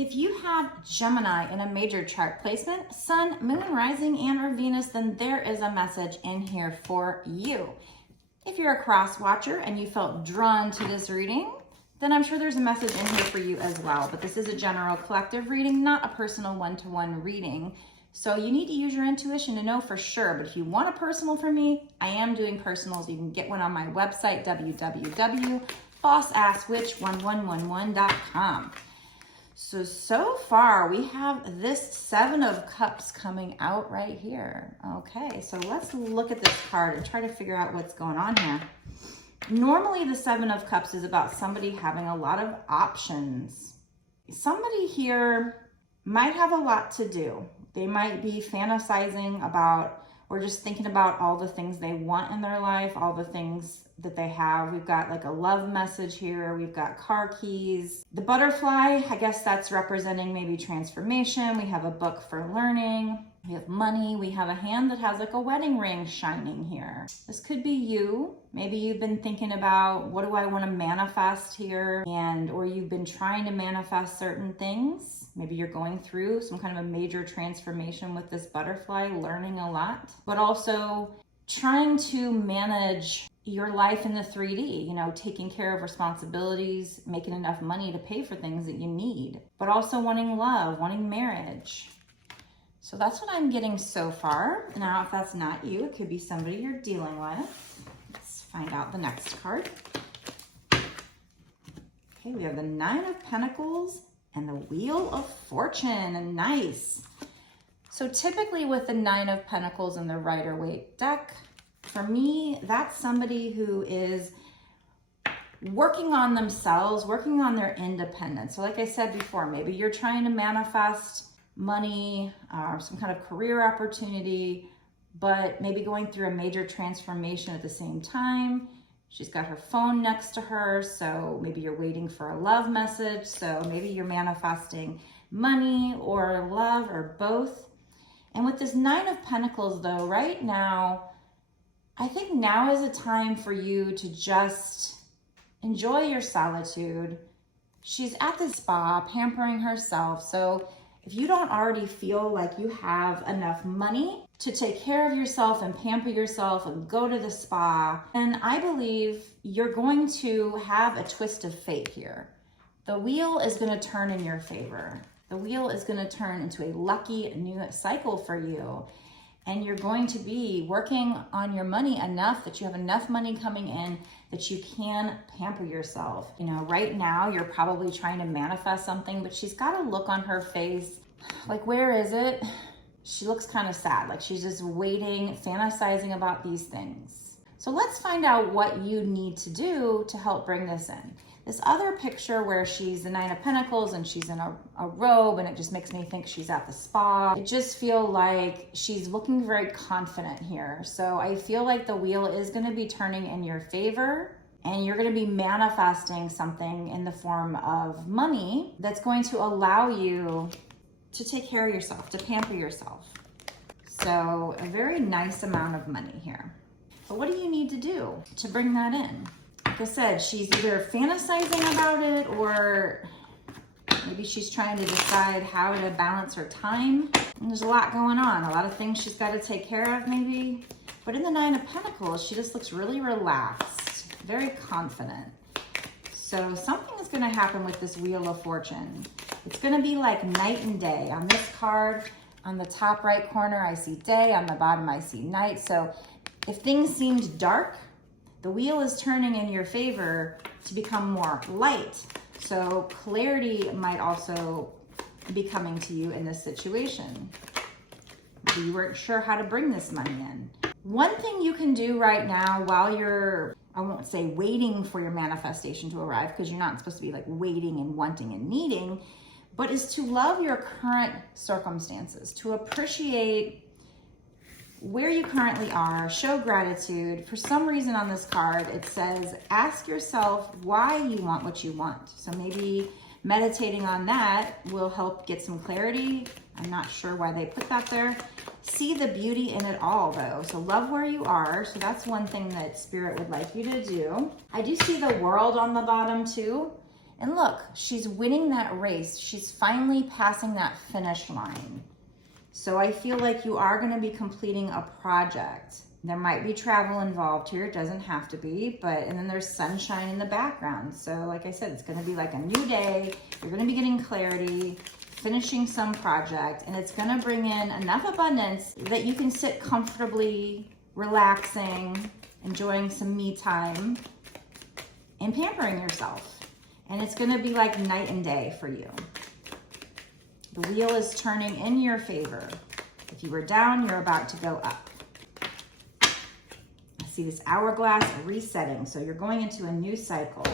If you have Gemini in a major chart placement, Sun, Moon, Rising, and or Venus, then there is a message in here for you. If you're a cross watcher and you felt drawn to this reading, then I'm sure there's a message in here for you as well. But this is a general collective reading, not a personal one-to-one reading. So you need to use your intuition to know for sure. But if you want a personal from me, I am doing personals. You can get one on my website, www.bossasswitch1111.com. So far we have this Seven of Cups coming out right here. Okay, so let's look at this card and try to figure out what's going on here. Normally the Seven of Cups is about somebody having a lot of options. Somebody here might have a lot to do. They might be fantasizing about or just thinking about all the things they want in their life, all the things that they have. We've got like a love message here. We've got car keys. The butterfly, I guess that's representing maybe transformation. We have a book for learning. We have money. We have a hand that has like a wedding ring shining here. This could be you. Maybe you've been thinking about, what do I want to manifest here? Or you've been trying to manifest certain things. Maybe you're going through some kind of a major transformation with this butterfly, learning a lot, but also trying to manage your life in the 3D, you know, taking care of responsibilities, making enough money to pay for things that you need, but also wanting love, wanting marriage. So that's what I'm getting so far. Now, if that's not you, it could be somebody you're dealing with. Let's find out the next card. Okay, we have the Nine of Pentacles and the Wheel of Fortune. Nice. So typically with the Nine of Pentacles and the Rider-Waite deck, for me, that's somebody who is working on themselves, working on their independence. So like I said before, maybe you're trying to manifest money or some kind of career opportunity, but maybe going through a major transformation at the same time. She's got her phone next to her, so maybe you're waiting for a love message. So maybe you're manifesting money or love or both. And with this Nine of Pentacles though, right now, I think now is a time for you to just enjoy your solitude. She's at the spa, pampering herself. So if you don't already feel like you have enough money to take care of yourself and pamper yourself and go to the spa, then I believe you're going to have a twist of fate here. The wheel is going to turn in your favor. The wheel is going to turn into a lucky new cycle for you. And you're going to be working on your money enough that you have enough money coming in that you can pamper yourself. You know, right now you're probably trying to manifest something, but she's got a look on her face. Like, where is it? She looks kind of sad, like she's just waiting, fantasizing about these things. So let's find out what you need to do to help bring this in. This other picture where she's the Nine of Pentacles and she's in a robe, and it just makes me think she's at the spa. I just feel like she's looking very confident here. So I feel like the wheel is going to be turning in your favor, and you're going to be manifesting something in the form of money that's going to allow you to take care of yourself, to pamper yourself. So a very nice amount of money here. But what do you need to do to bring that in? Like I said, she's either fantasizing about it, or maybe she's trying to decide how to balance her time. And there's a lot going on, a lot of things she's got to take care of maybe. But in the Nine of Pentacles, she just looks really relaxed, very confident. So something is going to happen with this Wheel of Fortune. It's going to be like night and day. On this card, on the top right corner, I see day. On the bottom, I see night. So if things seemed dark, the wheel is turning in your favor to become more light. So clarity might also be coming to you in this situation. Maybe you weren't sure how to bring this money in. One thing you can do right now while you're, I won't say waiting for your manifestation to arrive, because you're not supposed to be like waiting and wanting and needing, but is to love your current circumstances, to appreciate where you currently are, show gratitude. For some reason on this card, it says, ask yourself why you want what you want. So maybe meditating on that will help get some clarity. I'm not sure why they put that there. See the beauty in it all though. So love where you are. So that's one thing that Spirit would like you to do. I do see the World on the bottom too. And look, she's winning that race. She's finally passing that finish line. So I feel like you are going to be completing a project. There might be travel involved here. It doesn't have to be, and then there's sunshine in the background. So like I said, it's going to be like a new day. You're going to be getting clarity, finishing some project, and it's going to bring in enough abundance that you can sit comfortably, relaxing, enjoying some me time, and pampering yourself. And it's going to be like night and day for you. The wheel is turning in your favor. If you were down, you're about to go up. I see this hourglass resetting, so you're going into a new cycle.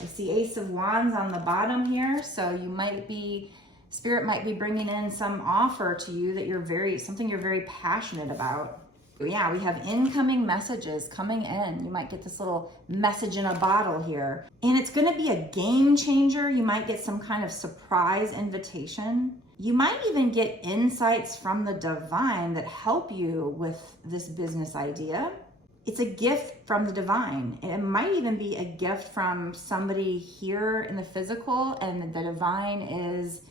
I see Ace of Wands on the bottom here, so you might be, Spirit might be bringing in some offer to you that something you're very passionate about. Yeah, we have incoming messages coming in. You might get this little message in a bottle here. And it's going to be a game changer. You might get some kind of surprise invitation. You might even get insights from the divine that help you with this business idea. It's a gift from the divine. It might even be a gift from somebody here in the physical, and the divine is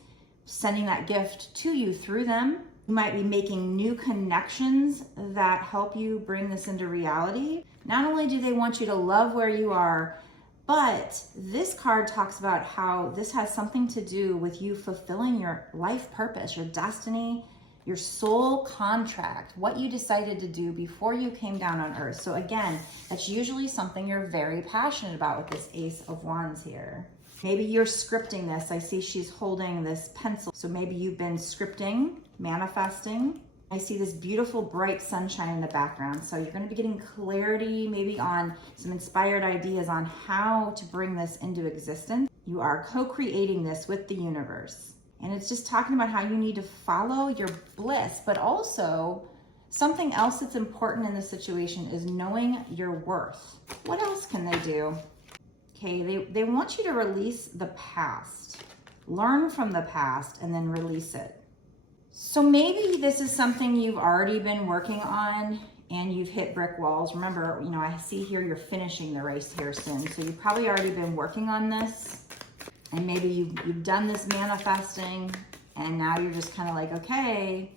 sending that gift to you through them. You might be making new connections that help you bring this into reality. Not only do they want you to love where you are, but this card talks about how this has something to do with you fulfilling your life purpose, your destiny, your soul contract, what you decided to do before you came down on earth. So again, that's usually something you're very passionate about with this Ace of Wands here. Maybe you're scripting this. I see she's holding this pencil. So maybe you've been scripting, manifesting. I see this beautiful bright sunshine in the background. So you're going to be getting clarity, maybe on some inspired ideas on how to bring this into existence. You are co-creating this with the universe. And it's just talking about how you need to follow your bliss, but also something else that's important in this situation is knowing your worth. What else can they do? Okay, they want you to release the past, learn from the past, and then release it. So maybe this is something you've already been working on and you've hit brick walls. Remember, I see here you're finishing the race here soon. So you've probably already been working on this, and maybe you've done this manifesting, and now you're just kind of like, okay,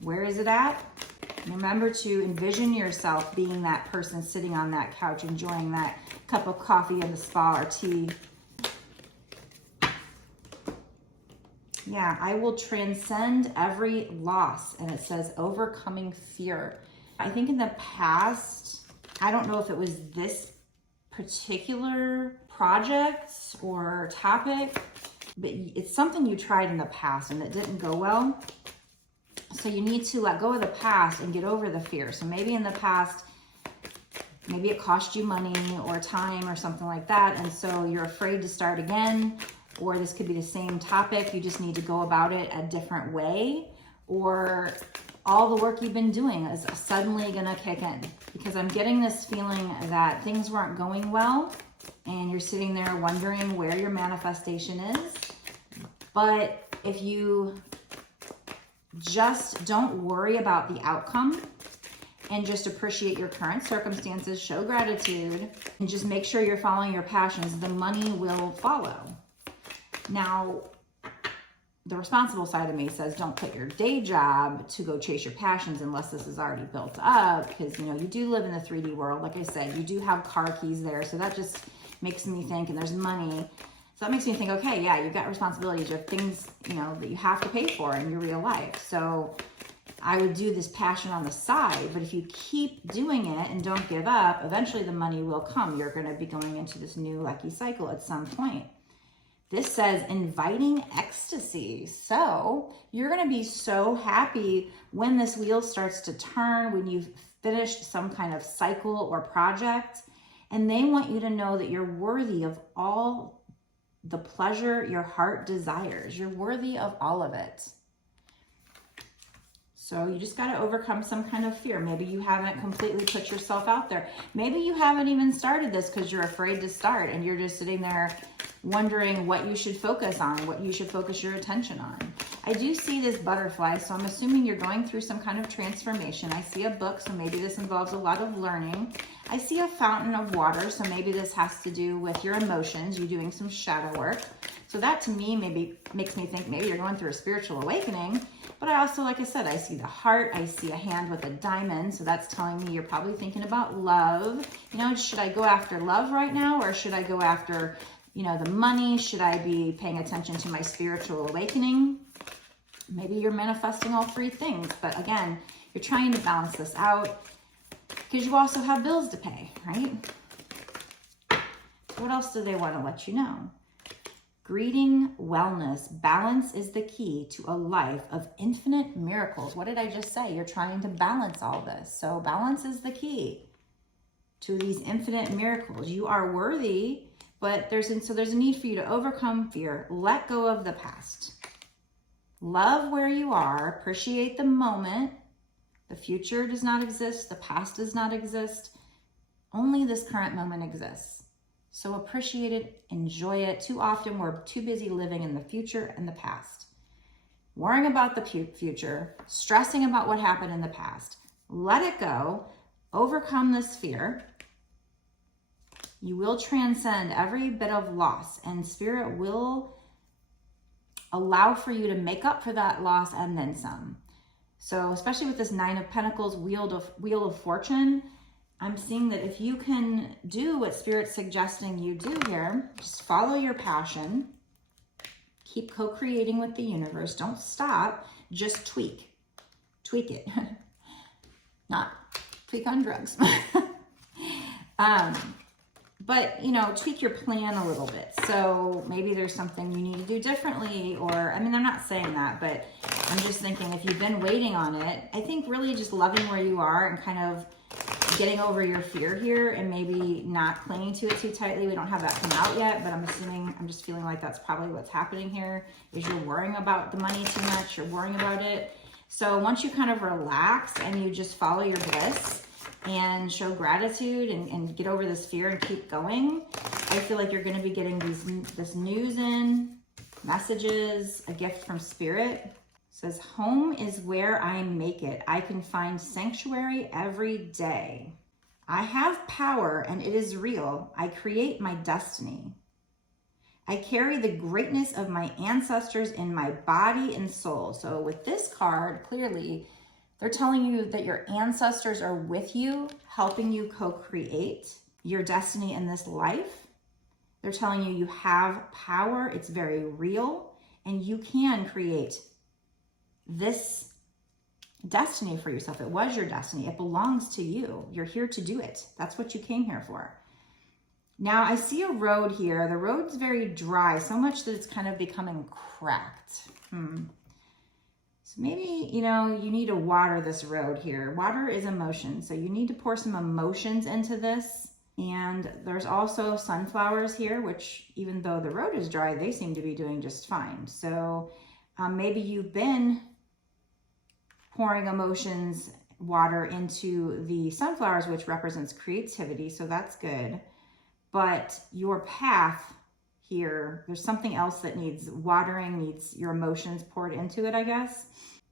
where is it at? Remember to envision yourself being that person sitting on that couch, enjoying that cup of coffee in the spa or tea. Yeah, I will transcend every loss. And it says overcoming fear. I think in the past, I don't know if it was this particular project or topic, but it's something you tried in the past and it didn't go well. So you need to let go of the past and get over the fear. So maybe in the past, maybe it cost you money or time or something like that. And so you're afraid to start again, or this could be the same topic. You just need to go about it a different way, or all the work you've been doing is suddenly gonna kick in, because I'm getting this feeling that things weren't going well and you're sitting there wondering where your manifestation is. But if you just don't worry about the outcome and just appreciate your current circumstances, show gratitude, and just make sure you're following your passions, the money will follow. Now, the responsible side of me says don't quit your day job to go chase your passions unless this is already built up, because you do live in the 3D world. Like I said, you do have car keys there, so that just makes me think, and there's money. So that makes me think, okay, yeah, you've got responsibilities, you have things, that you have to pay for in your real life. So I would do this passion on the side, but if you keep doing it and don't give up, eventually the money will come. You're going to be going into this new lucky cycle at some point. This says inviting ecstasy. So you're going to be so happy when this wheel starts to turn, when you've finished some kind of cycle or project, and they want you to know that you're worthy of all the pleasure your heart desires. You're worthy of all of it. So you just got to overcome some kind of fear. Maybe you haven't completely put yourself out there. Maybe you haven't even started this because you're afraid to start and you're just sitting there wondering what you should focus on, what you should focus your attention on. I do see this butterfly, so I'm assuming you're going through some kind of transformation. I see a book, so maybe this involves a lot of learning. I see a fountain of water, so maybe this has to do with your emotions, you doing some shadow work. So that to me maybe makes me think maybe you're going through a spiritual awakening. But I also, like I said, I see the heart, I see a hand with a diamond, so that's telling me you're probably thinking about love. You know, should I go after love right now, or should I go after, you know, the money? Should I be paying attention to my spiritual awakening? Maybe you're manifesting all three things, but again, you're trying to balance this out because you also have bills to pay, right? What else do they want to let you know? Greeting wellness. Balance is the key to a life of infinite miracles. What did I just say? You're trying to balance all this. So balance is the key to these infinite miracles. You are worthy, but there's a need for you to overcome fear. Let go of the past. Love where you are. Appreciate the moment. The future does not exist. The past does not exist. Only this current moment exists. So appreciate it, enjoy it. Too often we're too busy living in the future and the past. Worrying about the future, stressing about what happened in the past. Let it go, overcome this fear. You will transcend every bit of loss, and Spirit will allow for you to make up for that loss and then some. So especially with this Nine of Pentacles, Wheel of Fortune, I'm seeing that if you can do what Spirit's suggesting you do here, just follow your passion, keep co-creating with the universe, don't stop, just tweak it, not tweak on drugs. But, you know, tweak your plan a little bit. So maybe there's something you need to do differently, or, I mean, I'm not saying that, but I'm just thinking if you've been waiting on it, I think really just loving where you are and kind of getting over your fear here and maybe not clinging to it too tightly. We don't have that come out yet, but I'm just feeling like that's probably what's happening here, is you're worrying about the money too much, you're worrying about it. So once you kind of relax and you just follow your bliss and show gratitude and get over this fear and keep going, I feel like you're going to be getting this news in, messages, a gift from Spirit. It says, home is where I make it. I can find sanctuary every day. I have power and it is real. I create my destiny. I carry the greatness of my ancestors in my body and soul. So with this card, clearly, they're telling you that your ancestors are with you, helping you co-create your destiny in this life. They're telling you you have power, it's very real, and you can create this destiny for yourself. It was your destiny. It belongs to you. You're here to do it. That's what you came here for. Now, I see a road here. The road's very dry, so much that it's kind of becoming cracked. So maybe, you know, you need to water this road here. Water is emotion, so you need to pour some emotions into this. And there's also sunflowers here, which even though the road is dry, they seem to be doing just fine. So maybe you've been pouring emotions, water into the sunflowers, which represents creativity, so that's good. But your path here, there's something else that needs watering, needs your emotions poured into it, I guess.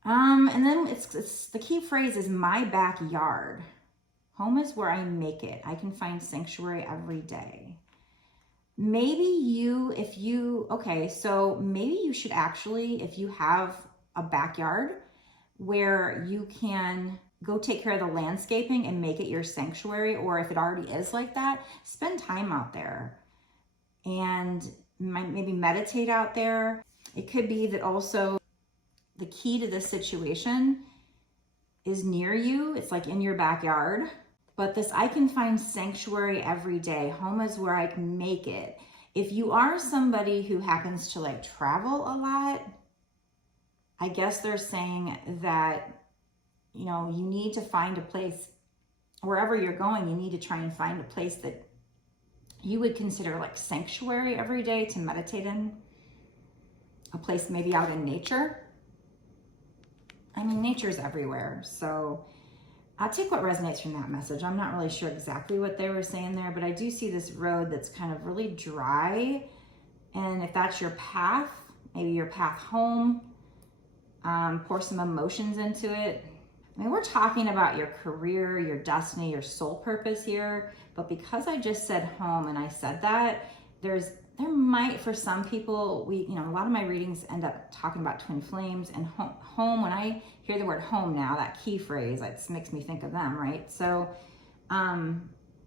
And then it's the key phrase is my backyard. Home is where I make it. I can find sanctuary every day. Maybe so maybe you should actually, if you have a backyard where you can go take care of the landscaping and make it your sanctuary, or if it already is like that, spend time out there and maybe meditate out there. It could be that also the key to this situation is near you. It's like in your backyard. But this, I can find sanctuary every day. Home is where I can make it. If you are somebody who happens to like travel a lot, I guess they're saying that, you know, you need to find a place, wherever you're going, you need to try and find a place that you would consider like sanctuary every day to meditate in. A place maybe out in nature. I mean, nature's everywhere. So I'll take what resonates from that message. I'm not really sure exactly what they were saying there, but I do see this road that's kind of really dry. And if that's your path, maybe your path home, pour some emotions into it. I mean, we're talking about your career, your destiny, your soul purpose here, but because I just said home and I said that, there might, for some people, a lot of my readings end up talking about twin flames and home. When I hear the word home now, that key phrase, it makes me think of them, right? So,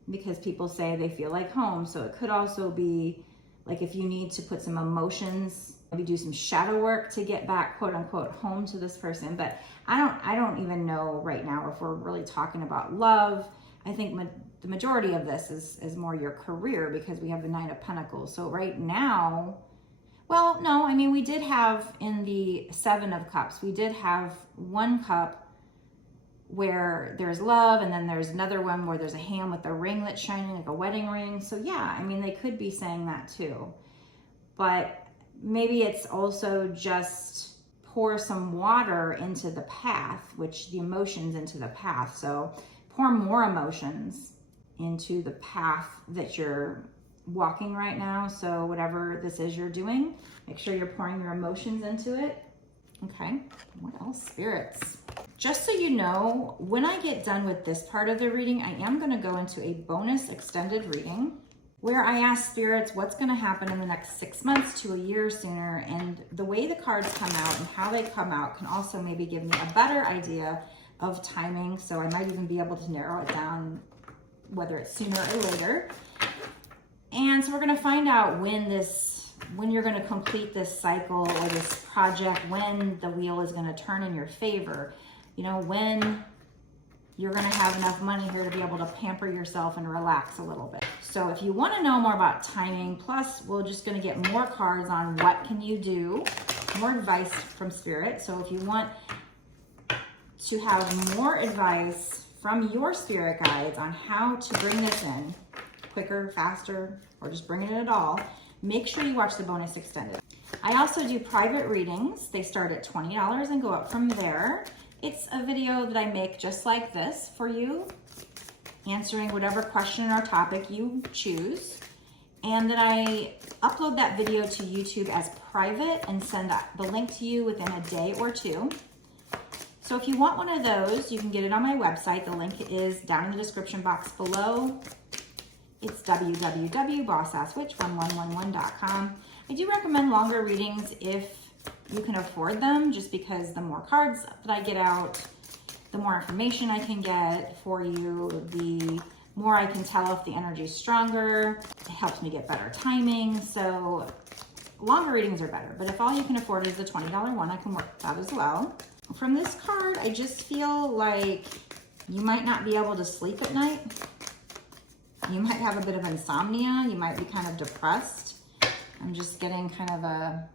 because people say they feel like home, so it could also be like if you need to put some emotions, maybe do some shadow work to get back, quote unquote, home to this person. But I don't even know right now if we're really talking about love. I think the majority of this is more your career, because we have the 9 of Pentacles. So right now, well, no, I mean, we did have in the 7 of Cups, we did have one cup where there's love, and then there's another one where there's a hand with a ring that's shining, like a wedding ring. So yeah, I mean, they could be saying that too. But maybe it's also just pour some water into the path, which the emotions into the path. So pour more emotions into the path that you're walking right now. So whatever this is you're doing, make sure you're pouring your emotions into it. Okay, what else, spirits? Just so you know, when I get done with this part of the reading, I am going to go into a bonus extended reading where I ask spirits what's going to happen in the next 6 months to a year sooner. And the way the cards come out and how they come out can also maybe give me a better idea of timing. So I might even be able to narrow it down, whether it's sooner or later. And so we're going to find out when you're going to complete this cycle or this project, when the wheel is going to turn in your favor, when you're going to have enough money here to be able to pamper yourself and relax a little bit. So if you want to know more about timing, plus we're just going to get more cards on what can you do, more advice from Spirit. So if you want to have more advice from your spirit guides on how to bring this in quicker, faster, or just bring it in at all, make sure you watch the bonus extended. I also do private readings. They start at $20 and go up from there. It's a video that I make just like this for you, answering whatever question or topic you choose. And then I upload that video to YouTube as private and send the link to you within a day or two. So if you want one of those, you can get it on my website. The link is down in the description box below. It's www.bossasswitch1111.com. I do recommend longer readings if you can afford them, just because the more cards that I get out, the more information I can get for you, the more I can tell if the energy is stronger. It helps me get better timing. So longer readings are better, but if all you can afford is the $20 one, I can work with that as well. From this card, I just feel like you might not be able to sleep at night. You might have a bit of insomnia. You might be kind of depressed. I'm just getting kind of a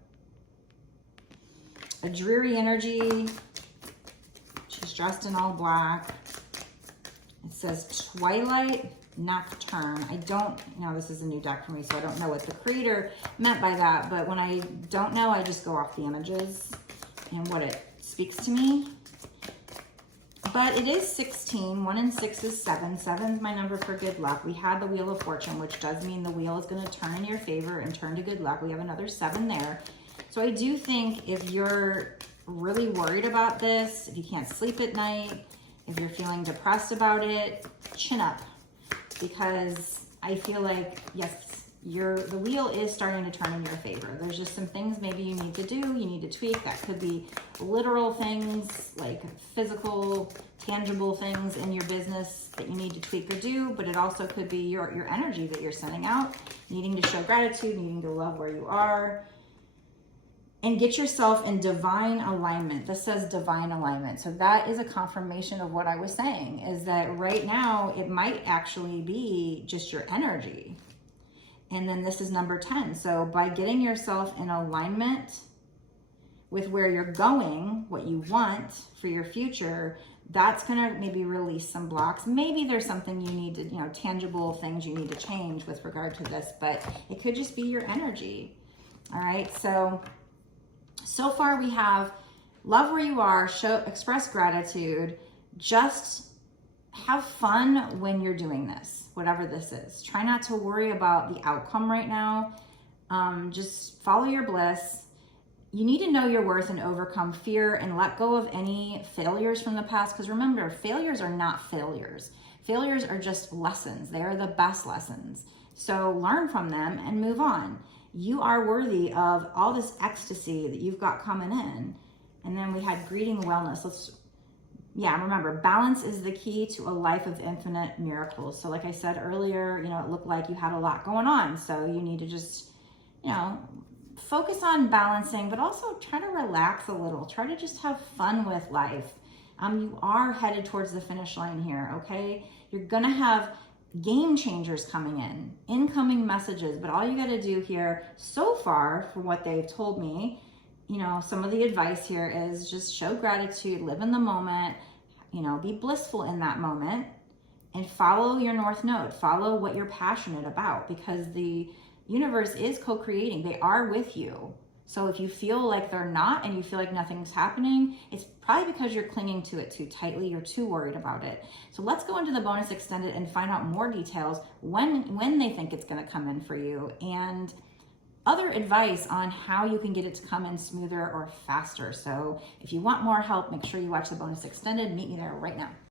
dreary energy. She's dressed in all black. It says Twilight Nocturne. I don't, this is a new deck for me, so I don't know what the creator meant by that, but when I don't know, I just go off the images and what it speaks to me. But it is 16. 1 and 6 is 7. 7 is my number for good luck. We had the Wheel of Fortune, which does mean the wheel is going to turn in your favor and turn to good luck. We have another 7 there. So I do think if you're really worried about this, if you can't sleep at night, if you're feeling depressed about it, chin up. Because I feel like, yes, the wheel is starting to turn in your favor. There's just some things maybe you need to do, you need to tweak. That could be literal things, like physical, tangible things in your business that you need to tweak or do, but it also could be your energy that you're sending out, needing to show gratitude, needing to love where you are, and get yourself in divine alignment. This says divine alignment. So that is a confirmation of what I was saying, is that right now it might actually be just your energy. And then this is number 10. So by getting yourself in alignment with where you're going, what you want for your future, that's gonna maybe release some blocks. Maybe there's something you need to, tangible things you need to change with regard to this, but it could just be your energy. All right, so far we have love where you are, express gratitude, just have fun when you're doing this, whatever this is. Try not to worry about the outcome right now. Just follow your bliss. You need to know your worth and overcome fear and let go of any failures from the past. Because remember, failures are not failures. Failures are just lessons. They are the best lessons. So learn from them and move on. You are worthy of all this ecstasy that you've got coming in. And then we had greeting wellness. Remember, balance is the key to a life of infinite miracles. So like I said earlier, it looked like you had a lot going on. So you need to just, focus on balancing, but also try to relax a little. Try to just have fun with life. You are headed towards the finish line here, okay? You're gonna have game changers coming in, incoming messages, but all you gotta do here so far, from what they've told me, some of the advice here is just show gratitude, live in the moment, be blissful in that moment, and follow your North Node, follow what you're passionate about, because the universe is co-creating. They are with you. So if you feel like they're not and you feel like nothing's happening, it's probably because you're clinging to it too tightly. You're too worried about it. So let's go into the bonus extended and find out more details when they think it's going to come in for you, and other advice on how you can get it to come in smoother or faster. So if you want more help, make sure you watch the bonus extended. Meet me there right now.